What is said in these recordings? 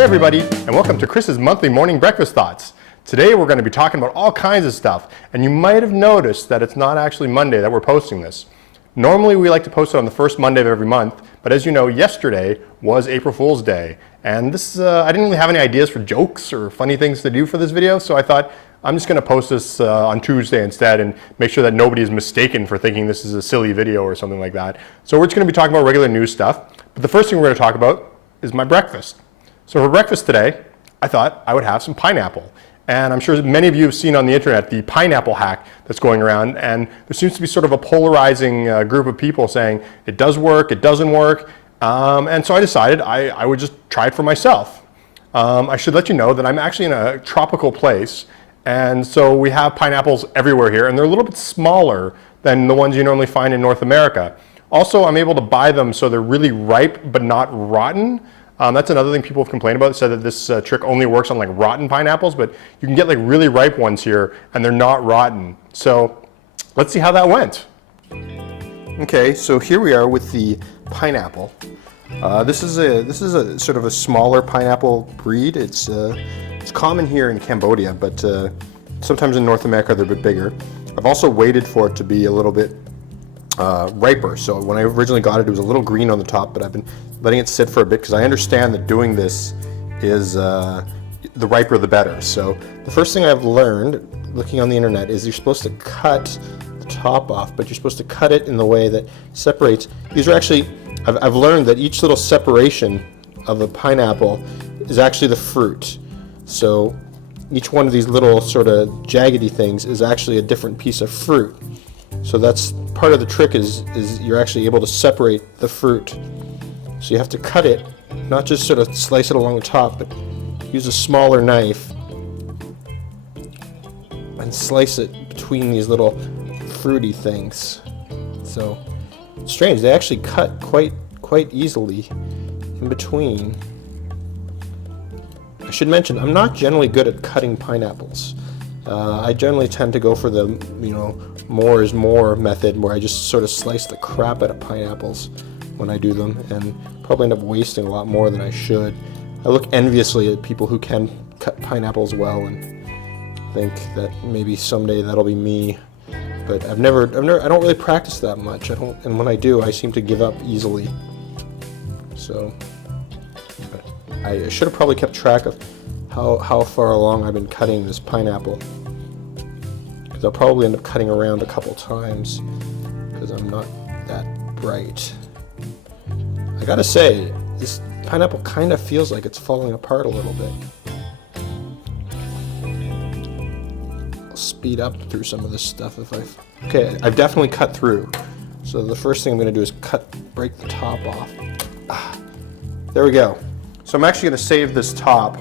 Hey everybody, and welcome to Chris's monthly morning breakfast thoughts. Today we're going to be talking about all kinds of stuff, and you might have noticed that it's not actually Monday that we're posting this. Normally we like to post it on the first Monday of every month, but as you know, yesterday was April Fool's Day, and I didn't really have any ideas for jokes or funny things to do for this video, so I thought I'm just going to post this on Tuesday instead and make sure that nobody is mistaken for thinking this is a silly video or something like that. So we're just going to be talking about regular news stuff, but the first thing we're going to talk about is my breakfast. So for breakfast today, I thought I would have some pineapple. And I'm sure many of you have seen on the internet the pineapple hack that's going around, and there seems to be sort of a polarizing group of people saying it does work, it doesn't work, and so I decided I would just try it for myself. I should let you know that I'm actually in a tropical place, and so we have pineapples everywhere here, and they're a little bit smaller than the ones you normally find in North America. Also, I'm able to buy them so they're really ripe but not rotten. That's another thing people have complained about, said that this trick only works on like rotten pineapples, but you can get like really ripe ones here and they're not rotten. So let's see how that went. Okay, so here we are with the pineapple. This is a sort of a smaller pineapple breed. It's common here in Cambodia, but sometimes in North America they're a bit bigger. I've also waited for it to be a little bit riper. So when I originally got it, it was a little green on the top, but I've been letting it sit for a bit because I understand that doing this is the riper the better. So the first thing I've learned looking on the internet is you're supposed to cut the top off, but you're supposed to cut it in the way that separates. These are actually, I've learned that each little separation of a pineapple is actually the fruit. So each one of these little sort of jaggedy things is actually a different piece of fruit. So that's part of the trick is you're actually able to separate the fruit. So you have to cut it, not just sort of slice it along the top, but use a smaller knife and slice it between these little fruity things. So it's strange, they actually cut quite easily in between. I should mention, I'm not generally good at cutting pineapples. I generally tend to go for the, more is more method, where I just sort of slice the crap out of pineapples when I do them, and probably end up wasting a lot more than I should. I look enviously at people who can cut pineapples well and think that maybe someday that'll be me. But I don't really practice that much. And when I do, I seem to give up easily. So I should have probably kept track of how far along I've been cutting this pineapple, because I'll probably end up cutting around a couple times because I'm not that bright. I gotta say, this pineapple kind of feels like it's falling apart a little bit. I'll speed up through some of this stuff okay, I've definitely cut through. So the first thing I'm gonna do is break the top off. There we go. So I'm actually gonna save this top.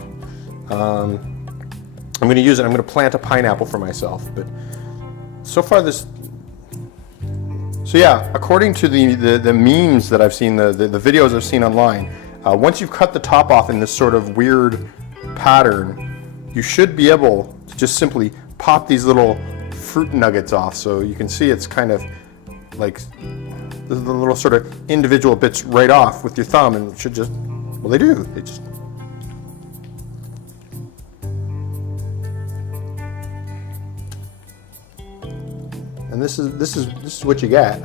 I'm going to use it. I'm going to plant a pineapple for myself. But so far so yeah, according to the memes that I've seen, the videos I've seen online, once you've cut the top off in this sort of weird pattern, you should be able to just simply pop these little fruit nuggets off. So you can see it's kind of like the little sort of individual bits right off with your thumb, and it should just, well, they do. They just. And this is what you get.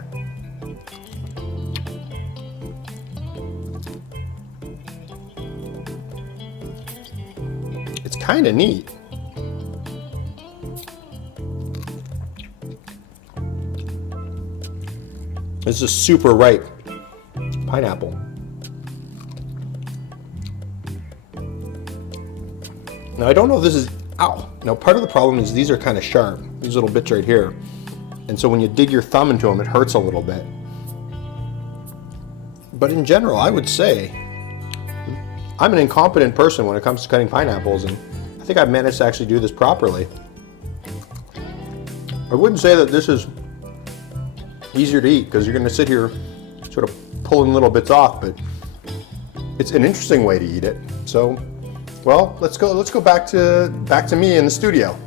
It's kind of neat. This is a super ripe pineapple. Now I don't know if this is, ow. Now part of the problem is these are kind of sharp, these little bits right here. And so when you dig your thumb into them, it hurts a little bit. But in general, I would say I'm an incompetent person when it comes to cutting pineapples, and I think I've managed to actually do this properly. I wouldn't say that this is easier to eat, because you're going to sit here sort of pulling little bits off, but it's an interesting way to eat it. So, well, let's go back to me in the studio.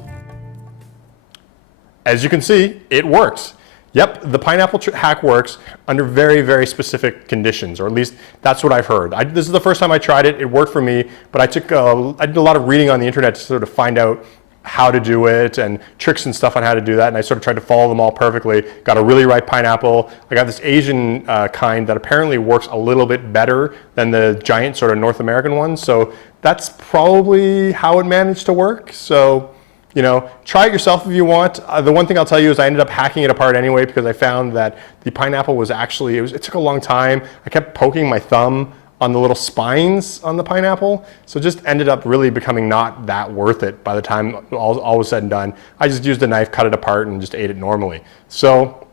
As you can see, it works. Yep, the pineapple hack works under very, very specific conditions, or at least that's what I've heard. This is the first time I tried it. It worked for me, but I did a lot of reading on the internet to sort of find out how to do it and tricks and stuff on how to do that, and I sort of tried to follow them all perfectly. Got a really ripe pineapple. I got this Asian kind that apparently works a little bit better than the giant sort of North American one, so that's probably how it managed to work. So, you know, try it yourself if you want. The one thing I'll tell you is I ended up hacking it apart anyway because I found that the pineapple was actually, it took a long time. I kept poking my thumb on the little spines on the pineapple, so it just ended up really becoming not that worth it by the time all was said and done. I just used a knife, cut it apart, and just ate it normally. So,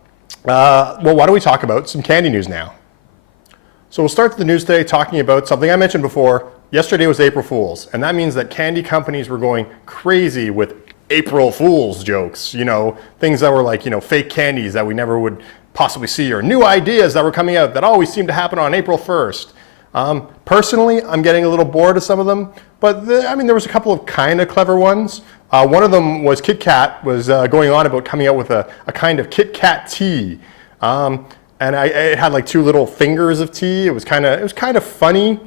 well, why don't we talk about some candy news now? So we'll start the news today talking about something I mentioned before. Yesterday was April Fool's, and that means that candy companies were going crazy with April Fool's jokes, you know, things that were like, you know, fake candies that we never would possibly see, or new ideas that were coming out that always seemed to happen on April 1st. Personally, I'm getting a little bored of some of them, but I mean, there was a couple of kind of clever ones. One of them was Kit Kat was going on about coming out with a kind of Kit Kat tea. And it had like two little fingers of tea. It was kind of funny.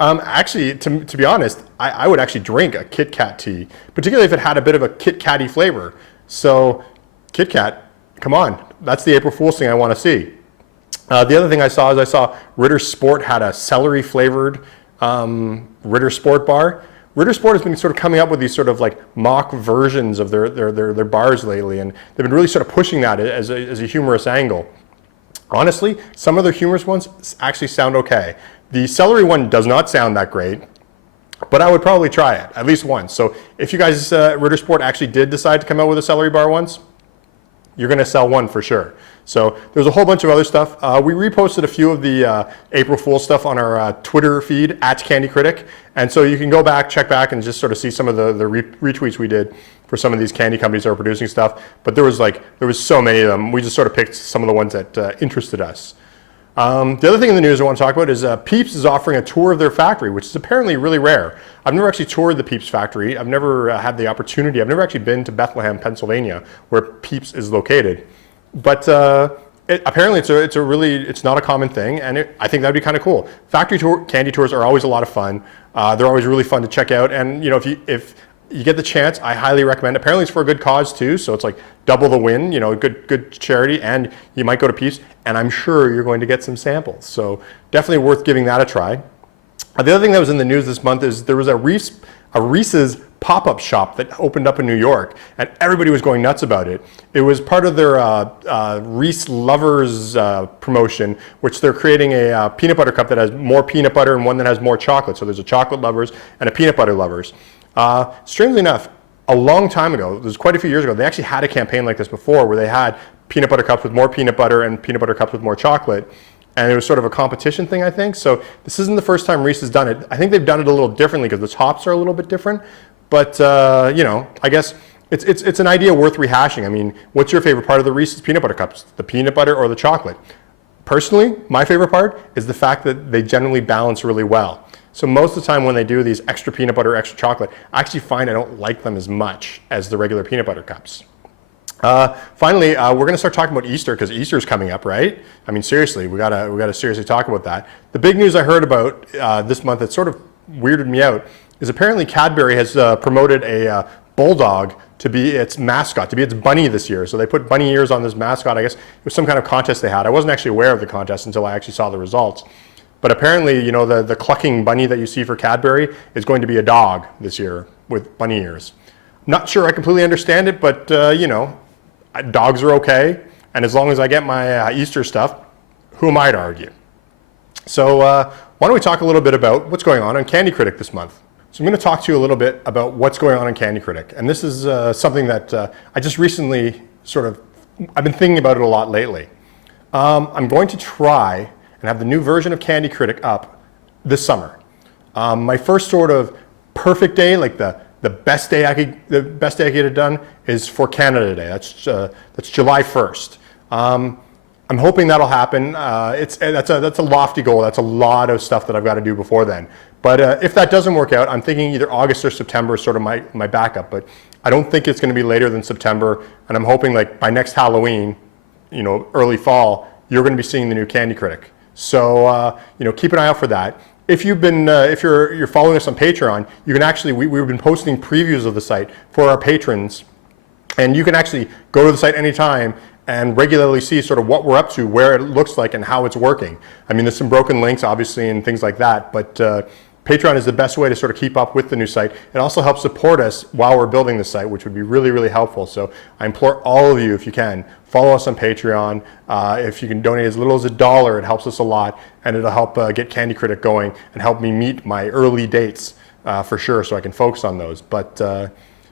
Actually, to be honest, I would actually drink a Kit Kat tea, particularly if it had a bit of a Kit Kat-y flavor. So Kit Kat, come on, that's the April Fool's thing I want to see. The other thing I saw is Ritter Sport had a celery flavored Ritter Sport bar. Ritter Sport has been sort of coming up with these sort of like mock versions of their bars lately, and they've been really sort of pushing that as a humorous angle. Honestly, some of their humorous ones actually sound okay. The celery one does not sound that great, but I would probably try it at least once. So if you guys, Ritter Sport actually did decide to come out with a celery bar once, you're going to sell one for sure. So there's a whole bunch of other stuff. We reposted a few of the April Fool's stuff on our Twitter feed @CandyCritic, and so you can go back, check back, and just sort of see some of the retweets we did for some of these candy companies that are producing stuff. But there was so many of them. We just sort of picked some of the ones that interested us. The other thing in the news I want to talk about is Peeps is offering a tour of their factory, which is apparently really rare. I've never actually toured the Peeps factory. I've never had the opportunity. I've never actually been to Bethlehem, Pennsylvania, where Peeps is located. But apparently it's not a common thing, and I think that'd be kind of cool. Factory candy tours are always a lot of fun. They're always really fun to check out, and you know, if you get the chance, I highly recommend. Apparently it's for a good cause too, so it's like double the win, you know, good charity, and you might go to Peeps, and I'm sure you're going to get some samples. So definitely worth giving that a try. The other thing that was in the news this month is there was a Reese's pop-up shop that opened up in New York, and everybody was going nuts about it. It was part of their Reese Lovers promotion, which they're creating a peanut butter cup that has more peanut butter and one that has more chocolate. So there's a chocolate lovers and a peanut butter lovers. Strangely enough, a long time ago, it was quite a few years ago, they actually had a campaign like this before where they had peanut butter cups with more peanut butter and peanut butter cups with more chocolate. And it was sort of a competition thing, I think. So this isn't the first time Reese has done it. I think they've done it a little differently because the tops are a little bit different. But, you know, I guess it's an idea worth rehashing. I mean, what's your favorite part of the Reese's peanut butter cups? The peanut butter or the chocolate? Personally, my favorite part is the fact that they generally balance really well. So most of the time when they do these extra peanut butter, extra chocolate, I actually find I don't like them as much as the regular peanut butter cups. Finally, we're going to start talking about Easter because Easter's coming up, right? I mean, seriously, we gotta seriously talk about that. The big news I heard about this month that sort of weirded me out is apparently Cadbury has promoted a bulldog to be its mascot, to be its bunny this year. So they put bunny ears on this mascot. I guess it was some kind of contest they had. I wasn't actually aware of the contest until I actually saw the results. But apparently, you know, the clucking bunny that you see for Cadbury is going to be a dog this year with bunny ears. Not sure I completely understand it, but you know, dogs are okay. And as long as I get my Easter stuff, who am I to argue? So why don't we talk a little bit about what's going on Candy Critic this month? So I'm going to talk to you a little bit about what's going on Candy Critic. And this is something that I just recently I've been thinking about it a lot lately. I'm going to try and have the new version of Candy Critic up this summer. My first sort of perfect day, like the best day I could get it done, is for Canada Day. That's July 1st. I'm hoping that'll happen. That's a lofty goal. That's a lot of stuff that I've got to do before then. But if that doesn't work out, I'm thinking either August or September is sort of my backup. But I don't think it's going to be later than September. And I'm hoping like by next Halloween, early fall, you're going to be seeing the new Candy Critic. So keep an eye out for that. If you've been, if you're following us on Patreon, you can actually, we've been posting previews of the site for our patrons, and you can actually go to the site anytime and regularly see sort of what we're up to, where it looks like, and how it's working. I mean, there's some broken links, obviously, and things like that, but Patreon is the best way to sort of keep up with the new site. It also helps support us while we're building the site, which would be really, really helpful. So I implore all of you, if you can, follow us on Patreon. If you can donate as little as $1, it helps us a lot, and it'll help get Candy Critic going and help me meet my early dates for sure, so I can focus on those. But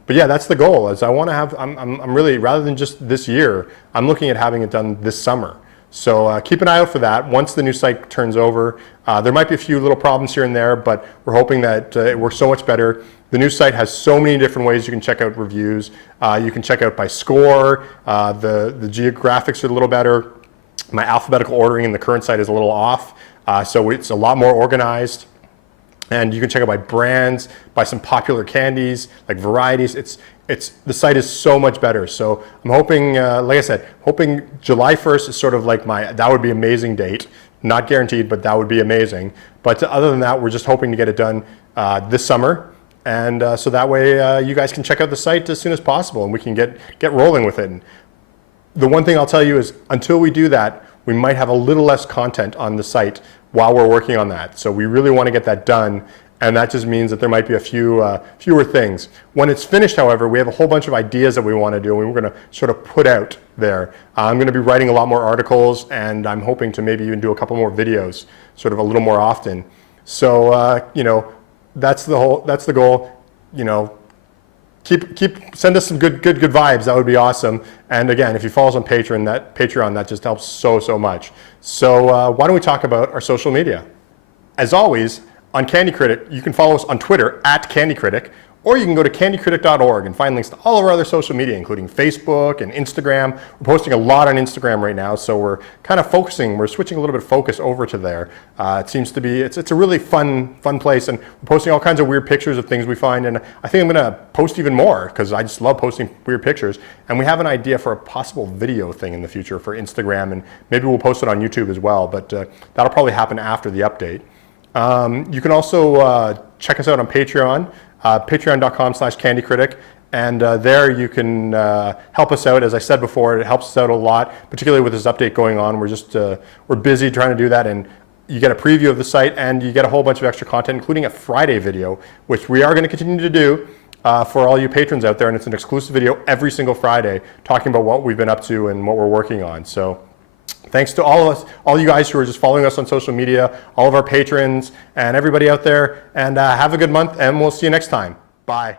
yeah, that's the goal. Is I want to have. I'm really, rather than just this year, I'm looking at having it done this summer. So keep an eye out for that. Once the new site turns over, there might be a few little problems here and there, but we're hoping that it works so much better. The new site has so many different ways you can check out reviews. You can check out by score. The geographics are a little better. My alphabetical ordering in the current site is a little off, so it's a lot more organized. And you can check out by brands, by some popular candies, like varieties. The site is so much better. So I'm hoping, like I said, hoping July 1st is sort of like that would be an amazing date. Not guaranteed, but that would be amazing. But other than that, we're just hoping to get it done this summer. And so that way you guys can check out the site as soon as possible, and we can get rolling with it. And the one thing I'll tell you is until we do that, we might have a little less content on the site while we're working on that. So we really want to get that done, and that just means that there might be a fewer things. When it's finished, however, we have a whole bunch of ideas that we want to do, and we're going to sort of put out there. I'm going to be writing a lot more articles, and I'm hoping to maybe even do a couple more videos, sort of a little more often. So that's the goal. Send us some good vibes. That would be awesome. And again, if you follow us on Patreon, that just helps so much. So why don't we talk about our social media? As always, on Candy Critic, you can follow us on Twitter @CandyCritic, or you can go to candycritic.org and find links to all of our other social media, including Facebook and Instagram. We're posting a lot on Instagram right now, so we're kind of we're switching a little bit of focus over to there. It seems to be, it's a really fun place, and we're posting all kinds of weird pictures of things we find, and I think I'm going to post even more, because I just love posting weird pictures. And we have an idea for a possible video thing in the future for Instagram, and maybe we'll post it on YouTube as well, but that'll probably happen after the update. You can also check us out on Patreon. Patreon.com/CandyCritic, and there you can help us out. As I said before, it helps us out a lot, particularly with this update going on. We're busy trying to do that, and you get a preview of the site, and you get a whole bunch of extra content, including a Friday video, which we are going to continue to do for all you patrons out there, and it's an exclusive video every single Friday talking about what we've been up to and what we're working on. So thanks to all of us, all you guys who are just following us on social media, all of our patrons, and everybody out there. And have a good month, and we'll see you next time. Bye.